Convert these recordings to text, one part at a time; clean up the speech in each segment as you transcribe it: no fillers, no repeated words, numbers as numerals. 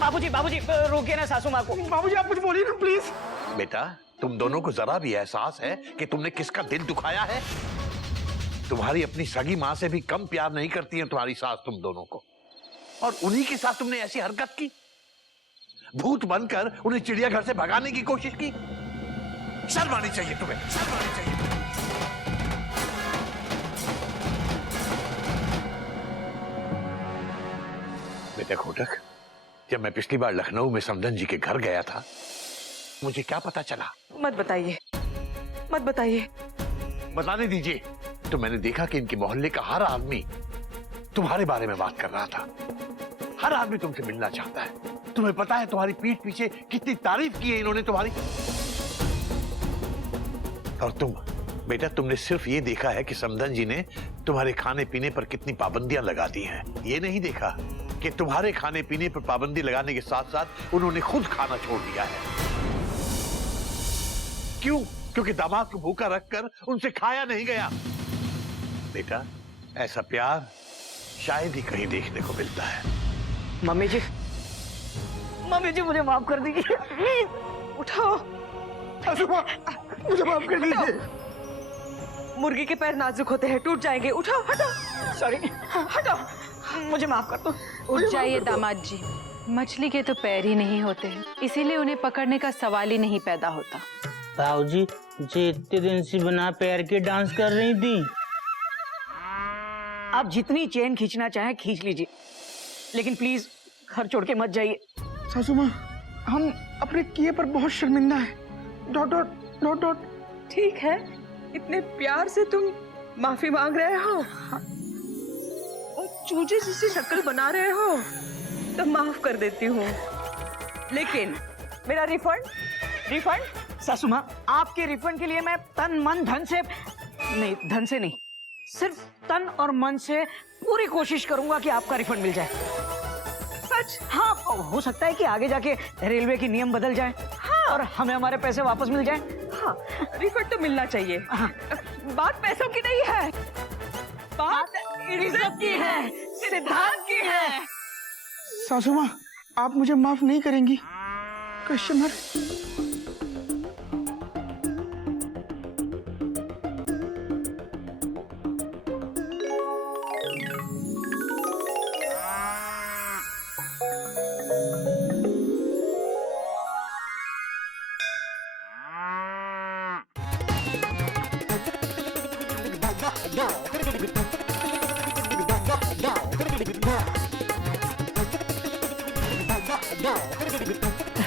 बाबूजी बाबूजी रोकिए ना सासू माँ को। बाबूजी आप कुछ बोलिए ना प्लीज। बेटा तुम दोनों को जरा भी एहसास है कि तुमने किसका दिल दुखाया है? तुम्हारी अपनी सगी माँ से भी कम प्यार नहीं करती है तुम्हारी सास तुम दोनों को, और उन्हीं के साथ तुमने ऐसी हरकत की, भूत बनकर उन्हें चिड़ियाघर से भगाने की कोशिश की। शर्म आनी चाहिए तुम्हें, शर्म आनी चाहिए। बेटा खोटक, जब मैं पिछली बार लखनऊ में समदन जी के घर गया था, मुझे क्या पता चला? मत बताइए, मत बताइए। बताने दीजिए। तो मैंने देखा कि इनके मोहल्ले का हर आदमी तुम्हारे बारे में बात कर रहा था। हर आदमी तुमसे मिलना चाहता है। तुम्हें पता है तुम्हारी पीठ पीछे कितनी तारीफ की है इन्होंने तुम्हारी। और तुम बेटा, तुमने सिर्फ ये देखा है कि समदन जी ने तुम्हारे खाने पीने पर कितनी पाबंदियां लगा दी हैं। ये नहीं देखा कि तुम्हारे खाने पीने पर पाबंदी लगाने के साथ साथ उन्होंने खुद खाना छोड़ दिया है। क्यों? क्योंकि दामाद को भूखा रखकर उनसे खाया नहीं गया। बेटा ऐसा प्यार शायद ही कहीं देखने को मिलता है। मम्मी जी मुझे माफ कर दीजिए प्लीज। उठाओ सासू माँ मुझे माफ कर दीजिए। मुर्गी के पैर नाजुक होते हैं, टूट जाएंगे। उठाओ, हटाओ। सॉरी, हटाओ, मुझे माफ कर दो। उठ जाइए दामाद जी, मछली के तो पैर ही नहीं होते हैं, इसीलिए उन्हें पकड़ने का सवाल ही नहीं पैदा होता। बाबूजी जी इतने दिन से बिना पैर के डांस कर रही थी। आप जितनी चेन खींचना चाहे खींच लीजिए, लेकिन प्लीज घर छोड़ के मत जाइए। सासू माँ हम अपने किए पर बहुत शर्मिंदा है। Dot dot dot dot. ठीक है, इतने प्यार से तुम माफी मांग रहे हो और चूजे जिससे शक्ल बना रहे हो तो माफ कर देती हूँ, लेकिन मेरा रिफंड सासू माँ, आपके रिफंड के लिए मैं तन मन धन से नहीं, सिर्फ तन और मन से पूरी कोशिश करूंगा कि आपका रिफंड मिल जाए। सच? हाँ, हो सकता है कि आगे जाके रेलवे के नियम बदल जाएं। हाँ, और हमें हमारे पैसे वापस मिल जाएं। हाँ, रिफंड तो मिलना चाहिए। हाँ। बात पैसों की नहीं है, बात इज्जत की है, सिद्धांत की है। सासू माँ आप मुझे माफ नहीं करेंगी? कस्टमर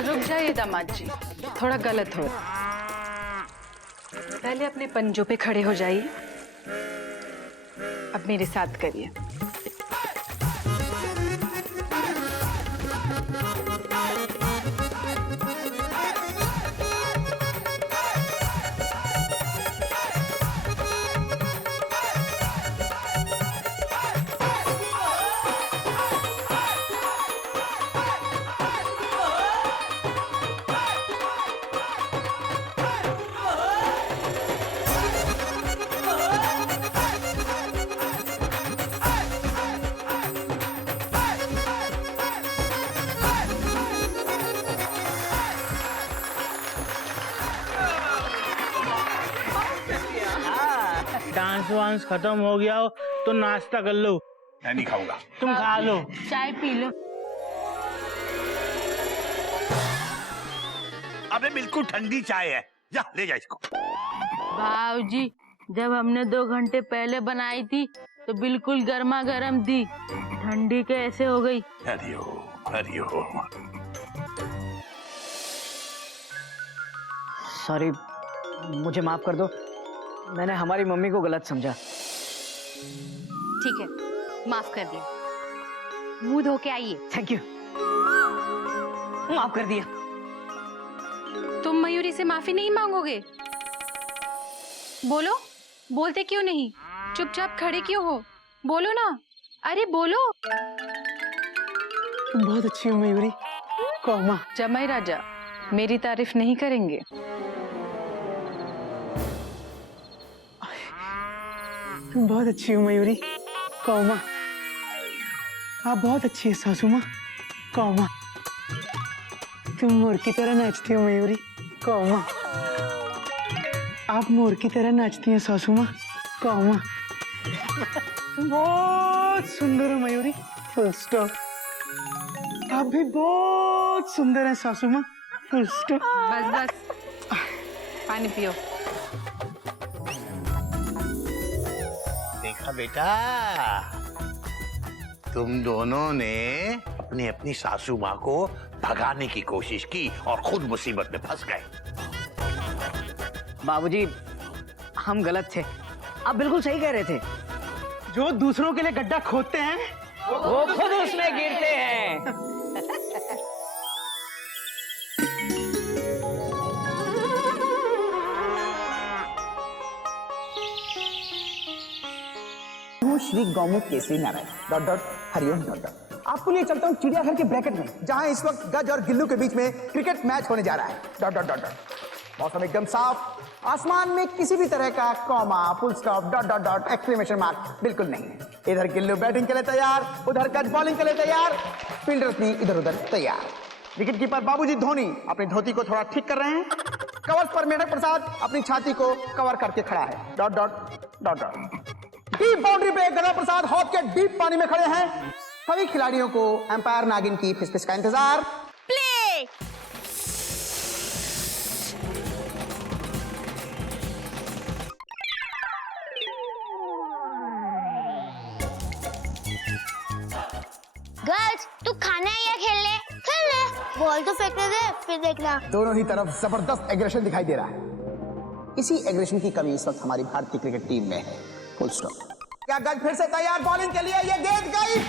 रुक जाइए दामाद जी, थोड़ा गलत हो रहा। पहले अपने पंजों पे खड़े हो जाइए, अब मेरे साथ करिए। डांस वांस खत्म हो गया हो तो नाश्ता कर लो। मैं नहीं खाऊंगा। तुम खा लो। चाय पी लो। अबे बिल्कुल ठंडी चाय है, जा ले जा इसको। भाऊजी, जब हमने 2 घंटे पहले बनाई थी तो बिल्कुल गर्मा गर्म थी, ठंडी कैसे हो गई? हरिओम। सॉरी, मुझे माफ कर दो, मैंने हमारी मम्मी को गलत समझा। ठीक है, माफ कर दिया। मुंह धो के आइए। थैंक यू, माफ कर दिया। तुम मयूरी से माफी नहीं मांगोगे? बोलो, बोलते क्यों नहीं? चुपचाप खड़े क्यों हो? बोलो ना, अरे बोलो। तुम बहुत अच्छी हो मयूरी। कौमा जमाई राजा मेरी तारीफ नहीं करेंगे? तुम बहुत अच्छी हो मयूरी। कौमा आप बहुत अच्छी है सासू माँ। कौमा तुम मोर की तरह नाचती हो मयूरी। कौमा, आप मोर की तरह नाचती हैं सासू माँ। कौमा, बहुत सुंदर हो मयूरी। Full stop. आप भी बहुत सुंदर हैं सासू माँ। Full stop. बस बस, पानी पियो। देखा बेटा, तुम दोनों ने अपनी अपनी सासू माँ को भगाने की कोशिश की और खुद मुसीबत में फंस गए। बाबूजी, हम गलत थे, आप बिल्कुल सही कह रहे थे। जो दूसरों के लिए गड्ढा खोदते हैं वो खुद उसमें गिरते हैं। Shri Gaumukh Kesari Narayan dot dot Hariom dot dot. आपको लिए चलता हूँ चिड़ियाघर के ब्रैकेट में, जहां इस वक्त गज और गिल्लू के बीच में क्रिकेट मैच होने जा रहा है। Dot dot dot dot. मौसम एकदम साफ, आसमान में किसी भी तरह का comma, full stop, dot dot dot, exclamation mark बिल्कुल नहीं है। इधर गिल्लू बैटिंग के लिए तैयार, उधर गज बॉलिंग के लिए तैयार, फील्डर्स भी इधर उधर तैयार। विकेट कीपर बाबूजी धोनी अपनी धोती को थोड़ा ठीक कर रहे हैं। कवर्स पर मेढक प्रसाद अपनी छाती को कवर करके खड़ा है। Dot dot dot dot. Deep boundary पे गदा प्रसाद हौद के डीप पानी में खड़े हैं। सभी खिलाड़ियों को एम्पायर नागिन की फिसफिस का इंतजार। प्ले। गर्ल्स, तू खाना है या खेल ले? खेल ले। बॉल तो फेंकने दे, फिर देखना। दोनों ही तरफ जबरदस्त एग्रेशन दिखाई दे रहा है। इसी एग्रेशन की कमी इस वक्त हमारी भारतीय क्रिकेट टीम में है। Full stop. क्या गज फिर से तैयार बॉलिंग के लिए? ये गेंद गई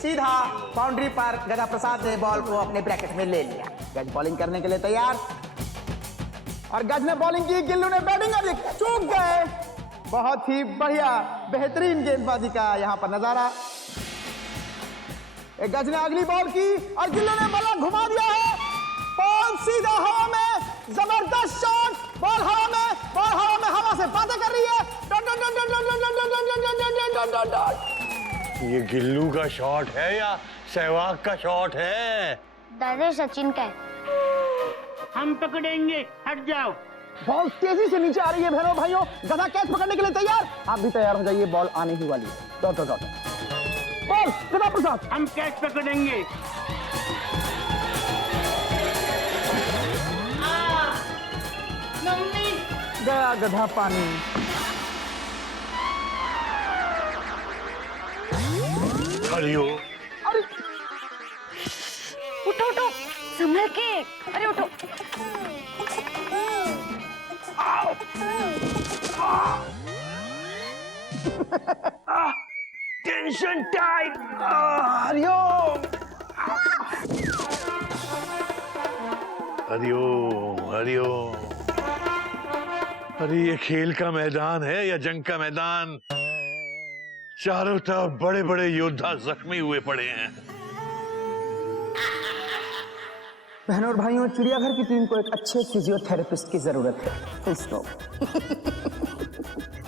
सीधा बाउंड्री पर। गदा प्रसाद ने बॉल को अपने ब्रैकेट में ले लिया। गज बॉलिंग करने के लिए तैयार और गज ने बॉलिंग की, गिल्लू ने बैटिंग की, चूक गए। बहुत ही बढ़िया बेहतरीन गेंदबाजी का यहाँ पर नजारा। एक गज ने अगली बॉल की और गिल्लू ने बल्ला घुमा दिया है। बॉल सीधा हवा में, जबरदस्त शॉट। बॉल हवा में, बॉल हवा में, हवा से बातें कर रही है। ये गिल्लू का शॉट है या सहवाग का शॉट है? दादा सचिन का है। हम पकड़ेंगे, हट जाओ। बॉल तेजी से नीचे आ रही है बहनों भाइयों। गधा कैच पकड़ने के लिए तैयार। आप भी तैयार हो जाइए, बॉल आने ही वाली है। Dot dot dot. बॉल गधा प्रसाद। हम कैच पकड़ेंगे। मम्मी। गया गधा पानी। हरिओ, अरे उठो उठो, संभल के। अरे उठो। Tension tight. हरिओम। हरिओम हरिओम। अरे ये खेल का मैदान है या जंग का मैदान? चारों तरफ बड़े बड़े योद्धा जख्मी हुए पड़े हैं। बहनों और भाइयों, चिड़ियाघर की टीम को एक अच्छे फिजियोथेरेपिस्ट की जरूरत है। Full stop.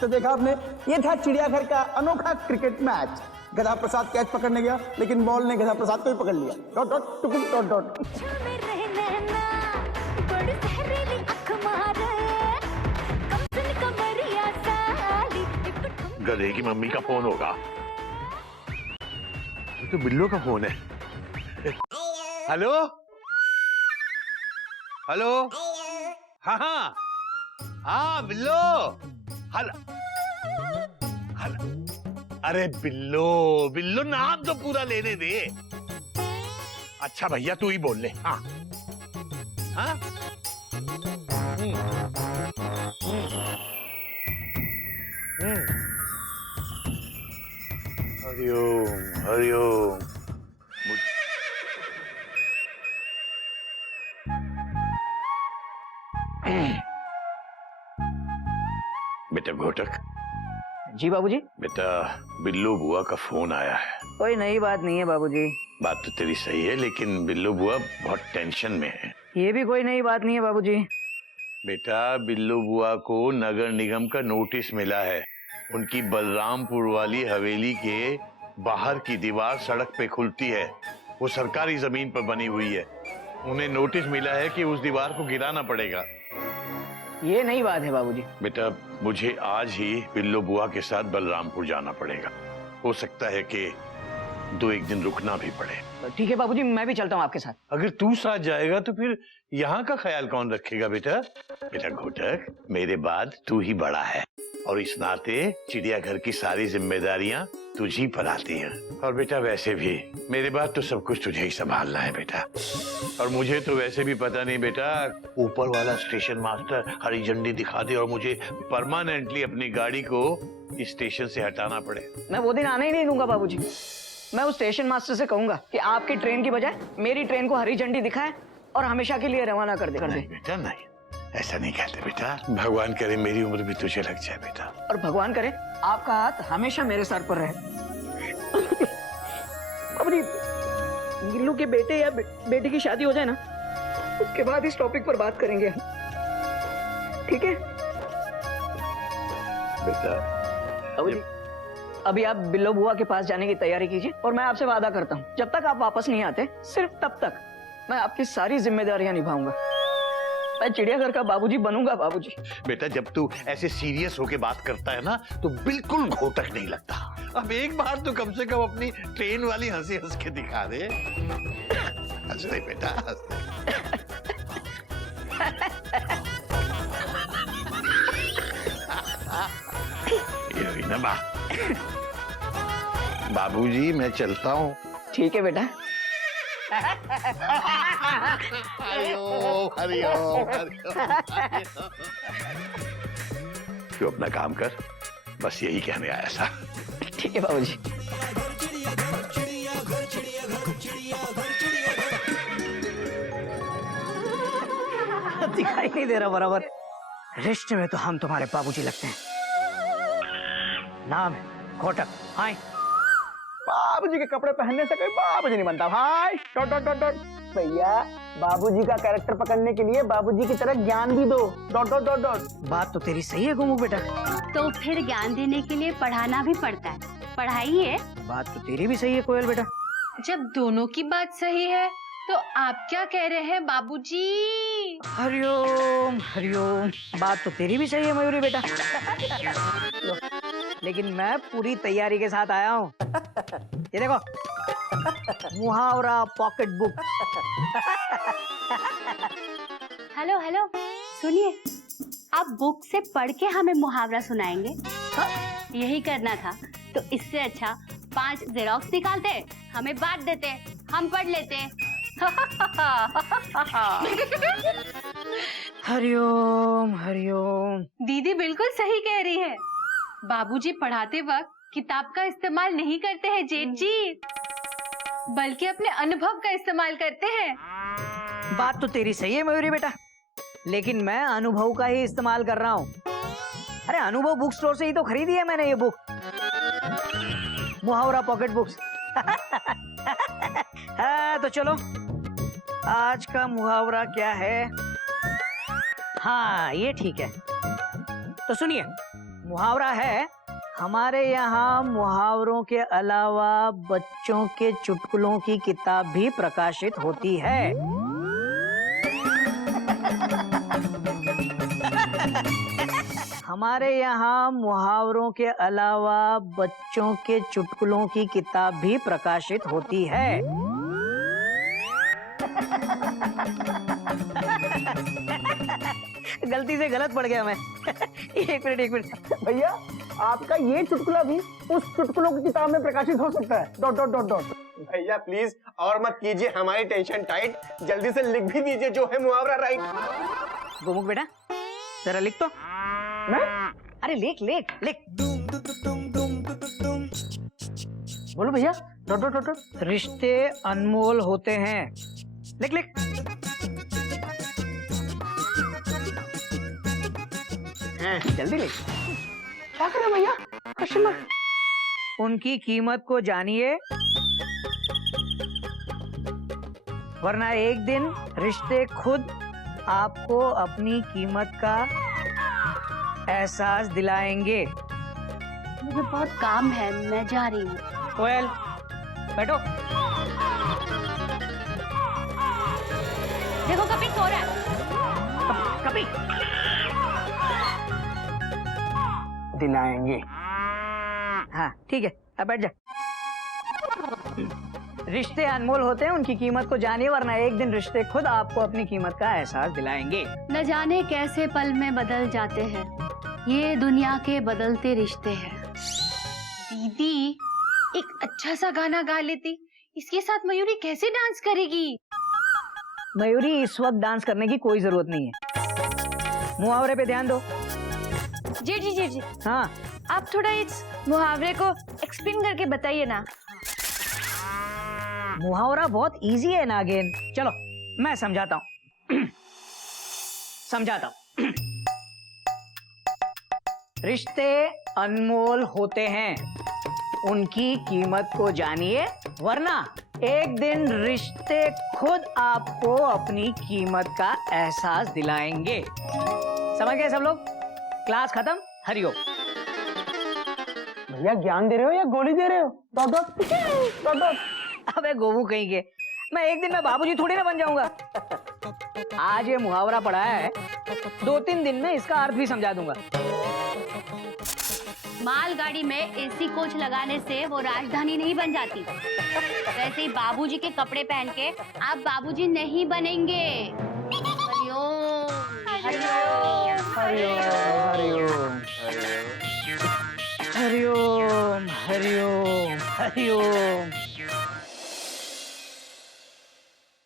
तो देखा आपने, ये था चिड़ियाघर का अनोखा क्रिकेट मैच। गधा प्रसाद कैच पकड़ने गया, लेकिन बॉल ने गधा प्रसाद को ही पकड़ लिया। डॉट डॉट टुकुक डॉट डॉट। गधे की मम्मी का फोन होगा। ये तो बिल्लो का फोन है। Hello hello. हाँ हाँ हाँ बिल्लो। हल हल। अरे बिल्लो बिल्लो, नाम तो पूरा लेने दे। अच्छा भैया तू ही बोल ले। हाँ हाँ। हरिओम हरिओम। बेटा घोटक। जी बाबूजी। बेटा बिल्लू बुआ का फोन आया है। कोई नई बात नहीं है बाबूजी। बात तो तेरी सही है, लेकिन बिल्लू बुआ बहुत टेंशन में है। ये भी कोई नई बात नहीं है बाबूजी। बेटा बिल्लू बुआ को नगर निगम का नोटिस मिला है। उनकी बलरामपुर वाली हवेली के बाहर की दीवार सड़क पे खुलती है। वो सरकारी जमीन पर बनी हुई है। उन्हें नोटिस मिला है कि उस दीवार को गिराना पड़ेगा। ये नई बात है बाबूजी। बेटा मुझे आज ही बिल्लो बुआ के साथ बलरामपुर जाना पड़ेगा। हो सकता है कि 2-1 दिन रुकना भी पड़े। ठीक है बाबूजी, मैं भी चलता हूँ आपके साथ। अगर तू साथ जाएगा तो फिर यहाँ का ख्याल कौन रखेगा बेटा? बेटा घोटक, मेरे बाद तू ही बड़ा है और इस नाते चिड़ियाघर की सारी जिम्मेदारियां तुझी पर आती हैं। और बेटा वैसे भी मेरे बाद तो सब कुछ तुझे ही संभालना है बेटा। और मुझे तो वैसे भी पता नहीं बेटा, ऊपर वाला स्टेशन मास्टर हरी झंडी दिखा दे और मुझे परमानेंटली अपनी गाड़ी को इस स्टेशन से हटाना पड़े। मैं वो दिन आने ही नहीं दूंगा बाबूजी। मैं उस स्टेशन मास्टर से कहूंगा कि आपकी ट्रेन की बजाय मेरी ट्रेन को हरी झंडी दिखाए और हमेशा के लिए रवाना कर दे। नहीं बेटा नहीं, ऐसा नहीं कहते बेटा। भगवान करे मेरी उम्र भी तुझे लग जाए बेटा। और भगवान करे आपका हाथ हमेशा मेरे सर पर रहे। बाबूजी, गिल्लू के बेटे या बेटी की शादी हो जाए ना, उसके बाद इस टॉपिक पर बात करेंगे, ठीक है? बेटा बाबूजी, अभी आप बिल्लो बुआ के पास जाने की तैयारी कीजिए और मैं आपसे वादा करता हूँ जब तक आप वापस नहीं आते, सिर्फ तब तक मैं आपकी सारी जिम्मेदारियां निभाऊंगा। मैं चिड़ियाघर का बाबूजी बनूंगा बाबूजी। बेटा जब तू ऐसे सीरियस होके बात करता है ना तो बिल्कुल घोटक नहीं लगता। अब एक बार तो कम से कम अपनी ट्रेन वाली हंसी हंस के दिखा दे। हंस रही बेटा, हंस रही। ना बाबूजी मैं चलता हूँ। ठीक है बेटा। हरिओम हरिओम हरिओम। तू अपना काम कर, बस यही कहने आया था। ठीक है बाबूजी। दिखाई नहीं दे रहा बराबर। रिश्ते में तो हम तुम्हारे बाबूजी लगते हैं। नाम है घोटक। हाय। बाबूजी के कपड़े पहनने से कोई बाबूजी नहीं बनता भाई। Dot dot dot dot. भैया बाबूजी का कैरेक्टर पकड़ने के लिए बाबूजी की तरह ज्ञान भी दो। Dot dot dot dot. बात तो तेरी सही है गोमू बेटा। तो फिर ज्ञान देने के लिए पढ़ाना भी पड़ता है, पढ़ाइए। बात तो तेरी भी सही है कोयल बेटा। जब दोनों की बात सही है तो आप क्या कह रहे हैं बाबूजी? हरिओम हरिओम। बात तो तेरी भी सही है मयूरी बेटा। लेकिन मैं पूरी तैयारी के साथ आया हूँ। ये देखो, मुहावरा पॉकेट बुक। हेलो हेलो, सुनिए, आप बुक से पढ़ के हमें मुहावरा सुनाएंगे? यही करना था तो इससे अच्छा 5 जेरोक्स निकालते, हमें बांट देते, हम पढ़ लेते। हरिओम हरिओम। दीदी बिल्कुल सही कह रही है। बाबूजी पढ़ाते वक्त किताब का इस्तेमाल नहीं करते हैं जेठ जी, बल्कि अपने अनुभव का इस्तेमाल करते हैं। बात तो तेरी सही है मयूरी बेटा, लेकिन मैं अनुभव का ही इस्तेमाल कर रहा हूँ। अरे अनुभव बुक स्टोर से ही तो खरीदी है मैंने ये बुक, मुहावरा पॉकेट बुक्स। हाँ, तो चलो आज का मुहावरा क्या है? हाँ ये ठीक है। तो सुनिए, मुहावरा है, हमारे यहाँ मुहावरों के अलावा बच्चों के चुटकुलों की किताब भी प्रकाशित होती है। हमारे यहाँ मुहावरों के अलावा बच्चों के चुटकुलों की किताब भी प्रकाशित होती है। गलती से गलत पड़ गया मैं। एक मिनट भैया आपका ये चुटकुला भी उस चुटकुलों की किताब में प्रकाशित हो सकता है। Dot dot dot dot. भैया प्लीज और मत कीजिए हमारी टेंशन टाइट, जल्दी से लिख भी दीजिए जो है मुहावरा राइट। गोमुख बेटा जरा लिख तो। मैं? अरे लिख लिख लिख। बोलो भैया। Dot dot dot dot. रिश्ते अनमोल होते हैं। लिख लिख। जल्दी लिख। क्या करें भैया? Question mark. उनकी कीमत को जानिए, वरना एक दिन रिश्ते खुद आपको अपनी कीमत का एहसास दिलाएंगे। मुझे बहुत काम है, मैं जा रही हूँ। कोयल बैठो। हो रहा है? कभी दिलाएंगे। हाँ ठीक है, अब बैठ जा। रिश्ते अनमोल होते हैं, उनकी कीमत को जानिए, वरना एक दिन रिश्ते खुद आपको अपनी कीमत का एहसास दिलाएंगे। न जाने कैसे पल में बदल जाते हैं, ये दुनिया के बदलते रिश्ते हैं। दीदी एक अच्छा सा गाना गा लेती, इसके साथ मयूरी कैसे डांस करेगी? मयूरी, इस वक्त डांस करने की कोई जरूरत नहीं है, मुहावरे पे ध्यान दो। जेठ जी हाँ, आप थोड़ा इस मुहावरे को एक्सप्लेन करके बताइए ना। मुहावरा बहुत इजी है नागिन, चलो मैं समझाता हूँ। समझाता हूँ। रिश्ते अनमोल होते हैं, उनकी कीमत को जानिए, वरना एक दिन रिश्ते खुद आपको अपनी कीमत का एहसास दिलाएंगे। समझ गए सब लोग? क्लास खत्म, हरिओम। भैया ज्ञान दे रहे हो या गोली दे रहे हो? Dot dot dot dot. अबे गोबू कहीं के, मैं एक दिन में बाबूजी थोड़ी ना बन जाऊंगा। आज ये मुहावरा पढ़ा है, 2-3 दिन में इसका अर्थ भी समझा दूंगा। मालगाड़ी में एसी कोच लगाने से वो राजधानी नहीं बन जाती। वैसे ही बाबूजी के कपड़े पहन के आप बाबूजी नहीं बनेंगे। हरिओम हरिओम हरिओम हरिओम हरिओम हरिओम।